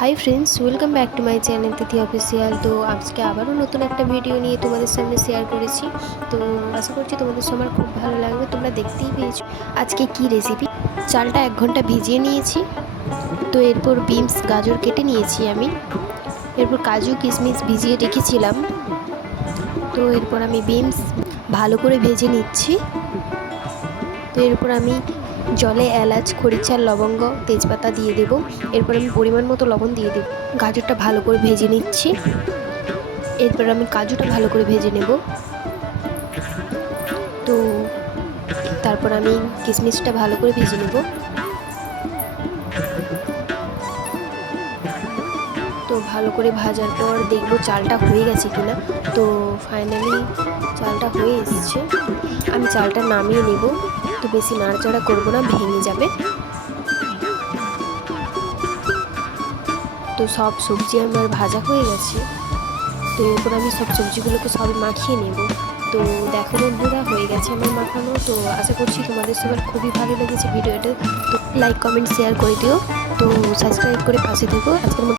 Hi friends, welcome back to my channel Tithi official. তো আজকে আবারও নতুন একটা ভিডিও নিয়ে তোমাদের সামনে শেয়ার করেছি। তো আশা করছি তোমাদের সবার খুব ভালো লাগবে। তোমরা দেখতেই পেয়েছো আজকে কি রেসিপি। চালটা 1 ঘন্টা ভিজিয়ে নিয়েছি। তো এরপর বিনস গাজর কেটে নিয়েছি আমি। এরপর কাজু কিশমিশ ভিজিয়ে রেখেছিলাম। তো এরপর আমি বিনস ভালো করে ভেজে নিচ্ছি। তো এরপর আমি জলে এলাচ, খড়িচা, লবঙ্গ, তেজপাতা দিয়ে দেব। এরপর আমি পরিমাণ মতো লবণ দিয়ে দেব। গাজরটা ভালো করে ভেজে নিচ্ছি। এরপর আমি কাজুটা ভালো করে ভেজে নেব। তো তারপর আমি কিশমিশটা ভালো করে ভেজে নেব। তো ভালো করে ভাজার পর দেখব চালটা হয়ে গেছে কিনা। তো ফাইনালি চালটা হয়ে এসেছে। আমি চালটা নামিয়ে নেব। তো বেশি নাড়াচাড়া করবো না, ভেঙে যাবে। তো সব সবজি আমার ভাজা হয়ে গেছে। তো এরপর আমি সব সবজিগুলোকে সব মাখিয়ে নেব। তো দেখো বন্ধুরা, হয়ে গেছে আমার মাখানো। তো আশা করছি তোমাদের সবার খুবই ভালো লেগেছে ভিডিওটা। তো লাইক, কমেন্ট, শেয়ার করে দিও। তো সাবস্ক্রাইব করে পাশে থেকো। আজকের